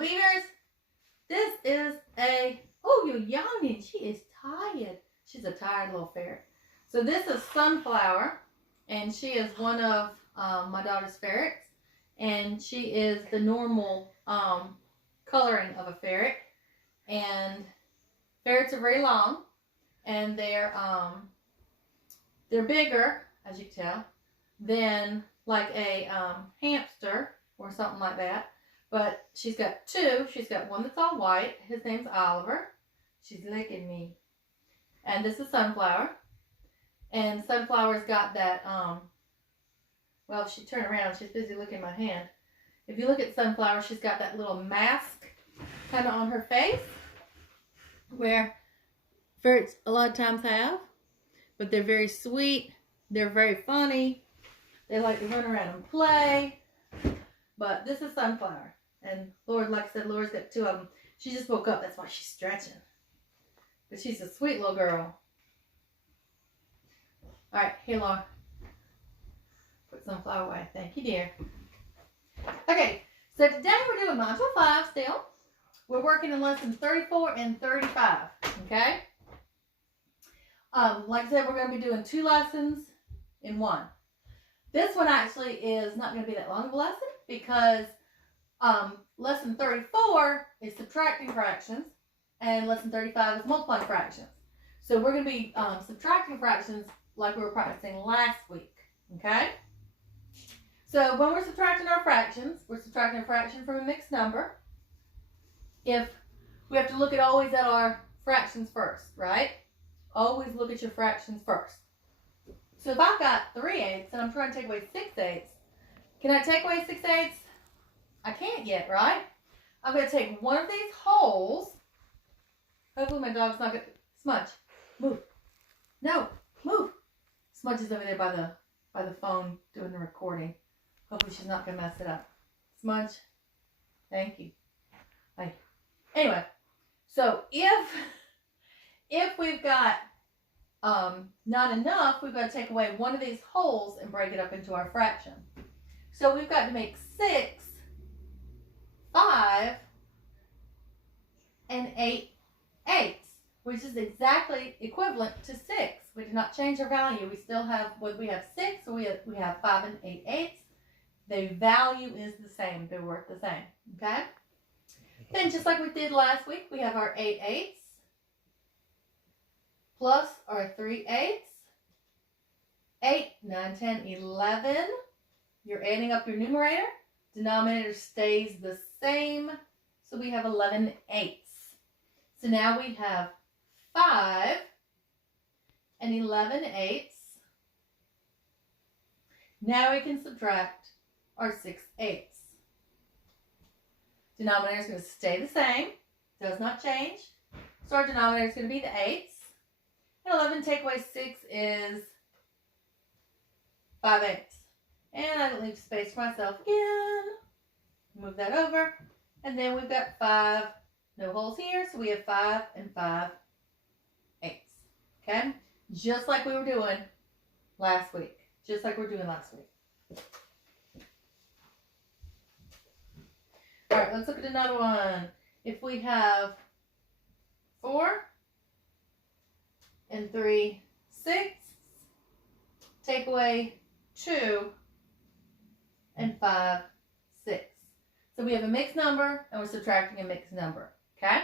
beavers? This is oh, you're yawning. She is tired. She's a tired little ferret. So this is Sunflower, and she is one of my daughter's ferrets, and she is the normal coloring of a ferret. And ferrets are very long, and they're bigger, as you can tell, than like a hamster or something like that. But she's got two. She's got one that's all white. His name's Oliver. She's licking me. And this is Sunflower. And Sunflower's got that, well, if she turned around, she's busy looking at my hand. If you look at Sunflower, she's got that little mask kind of on her face, where ferrets a lot of times have. But they're very sweet. They're very funny. They like to run around and play. But this is Sunflower. And Lord, like I said, Laura's got two of them. She just woke up. That's why she's stretching. But she's a sweet little girl. All right, here, Laura. Put Sunflower away. Thank you, dear. Okay, so today we're doing Module 5 still. We're working in Lesson 34 and 35, okay? Like I said, we're going to be doing 2 lessons in one. This one actually is not going to be that long of a lesson because Lesson 34 is subtracting fractions and Lesson 35 is multiplying fractions. So we're going to be subtracting fractions like we were practicing last week, okay? So when we're subtracting our fractions, we're subtracting a fraction from a mixed number. If we have to look always at our fractions first, right? Always look at your fractions first. So if I've got 3/8 and I'm trying to take away 6/8, can I take away 6/8? I can't yet, right? I'm going to take one of these wholes. Hopefully my dog's not going to... Smudge, move. No, move. Smudge is over there by the phone doing the recording. Hopefully she's not going to mess it up. Smudge, thank you. Thank you. Anyway, so if we've got not enough, we've got to take away one of these wholes and break it up into our fraction. So we've got to make 6, 5, and 8/8, which is exactly equivalent to 6. We did not change our value. We still have, what we have 6, so we have 5 and 8/8. The value is the same. They're worth the same, okay? Then just like we did last week, we have our 8/8 plus our 3/8. 8, 9, 10, 11. You're adding up your numerator. Denominator stays the same. So we have 11/8. So now we have 5 and 11/8. Now we can subtract our 6/8. Denominator is going to stay the same. Does not change. So our denominator is going to be the 8s. And 11 take away 6 is 5/8. And I don't leave space for myself again. Move that over. And then we've got 5. No holes here. So we have 5 and 5/8. Okay? Just like we were doing last week. Just like we were doing last week. All right, let's look at another one. If we have 4 and 3/6, take away 2 and 5/6. So we have a mixed number and we're subtracting a mixed number, okay?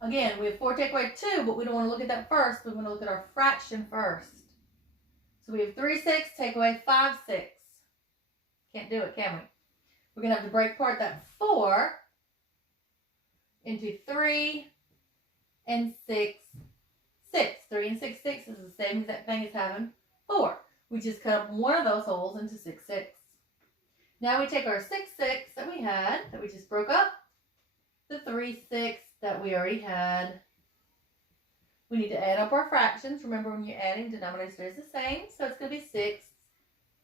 Again, we have 4 take away 2, but we don't want to look at that first. We want to look at our fraction first. So we have 3/6 take away 5/6. Can't do it, can we? We're going to have to break apart that 4 into 3 and 6/6. 3 and 6/6 is the same exact thing as having 4. We just cut up one of those holes into 6/6. Now we take our 6/6 that we had, that we just broke up, the 3/6 that we already had. We need to add up our fractions. Remember, when you're adding, denominator stays the same. So it's going to be 6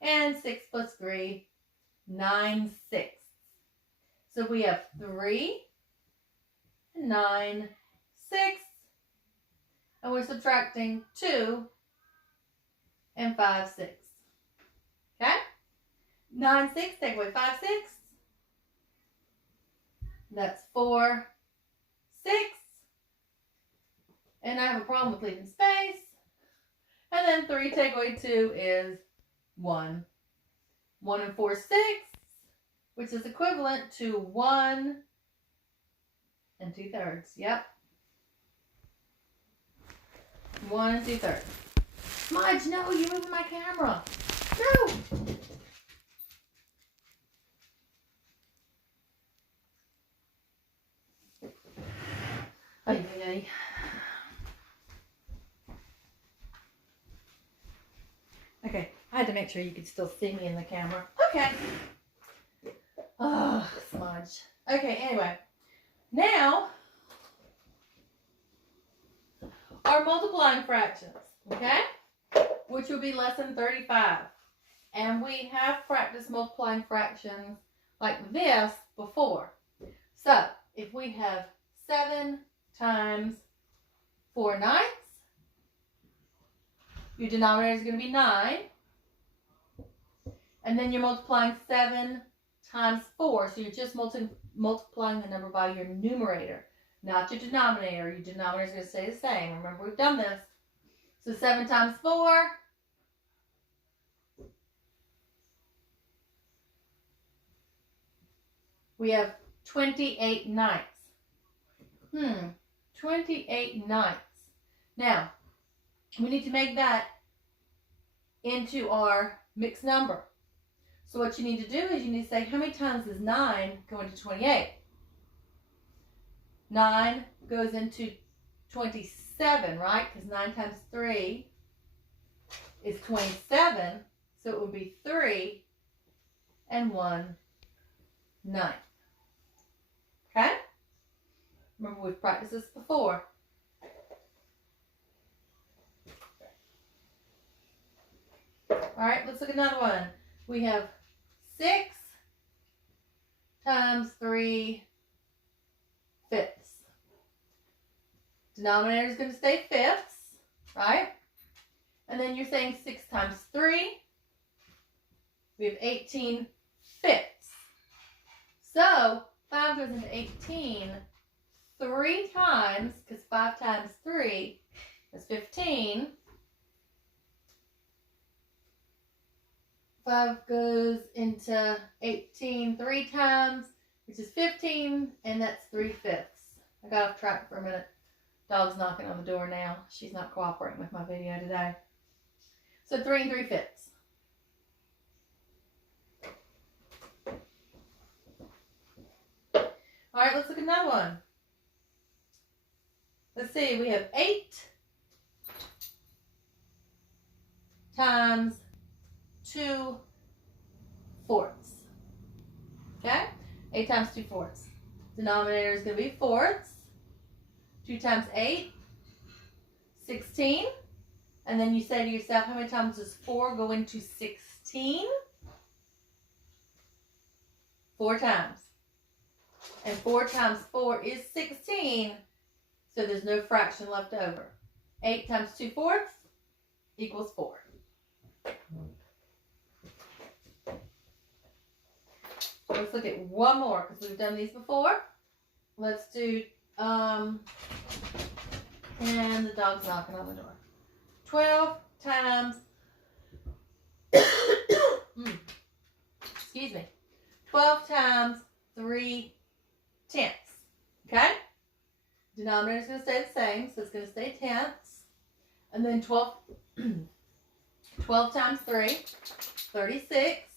and 6 plus 3, 9/6. So we have 3 and 9/6. And we're subtracting 2 and 5/6. Okay? 9/6 take away 5/6. That's 4 sixths. And I have a problem with leaving space. And then 3 take away 2 is 1. 1 4 sixths, which is equivalent to 1 2/3. Yep. 1 2/3. Smudge, no, you're moving my camera. No. Okay. Okay, I had to make sure you could still see me in the camera. Okay. Oh, smudge. Okay, anyway. Now, our multiplying fractions, okay? Which will be less than 35. And we have practiced multiplying fractions like this before. So, if we have 7 times 4 ninths, your denominator is going to be 9. And then you're multiplying 7 times 4. So you're just multiplying the number by your numerator, not your denominator. Your denominator is going to stay the same. Remember, we've done this. So 7 times 4. We have 28 ninths. 28 ninths. Now, we need to make that into our mixed number. So what you need to do is you need to say, how many times is 9 going to 28? 9 goes into 27, right? Because 9 times 3 is 27. So it would be 3 and 1 9. Okay? Remember, we've practiced this before. All right, let's look at another one. We have 6 times 3 fifths. Denominator is going to stay fifths, right? And then you're saying 6 times 3. We have 18 fifths. So 5 goes into 18 3 times, because 5 times 3 is 15. 5 goes into 18 3 times, which is 15, and that's 3 fifths. I got off track for a minute. Dog's knocking on the door now. She's not cooperating with my video today. So 3 3 fifths. All right, let's look at another one. Let's see, we have 8 times 2 fourths. Okay? 8 times 2 fourths. Denominator is going to be fourths. 2 times 8, 16. And then you say to yourself, how many times does 4 go into 16? 4 times. And 4 times 4 is 16. So there's no fraction left over. 8 times 2 fourths equals 4. Let's look at one more because we've done these before. Let's do, and the dog's knocking on the door. 12 times, excuse me, 12 times 3 tenths. Okay? Denominator is going to stay the same, so it's going to stay tenths. And then 12 times 3, 36.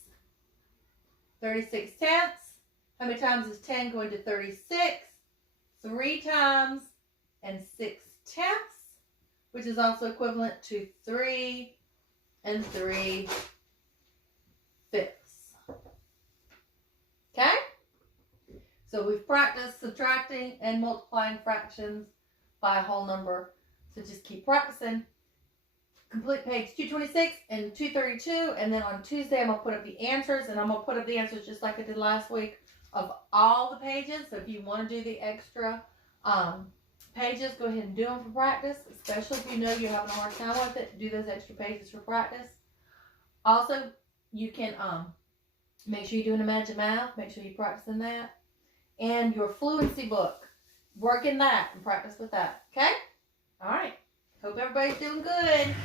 36 tenths. How many times is 10 going to 36? 3 times and 6 tenths, which is also equivalent to 3 and 3 fifths. Okay? So we've practiced subtracting and multiplying fractions by a whole number. So just keep practicing. Complete page 226 and 232, and then on Tuesday I'm going to put up the answers, and I'm going to put up the answers just like I did last week of all the pages. So if you want to do the extra pages, go ahead and do them for practice, especially if you know you're having a hard time with it. Do those extra pages for practice. Also, you can make sure you're doing Imagine Math. Make sure you're practicing that. and your fluency book. Work in that and practice with that. Okay? All right. Hope everybody's doing good.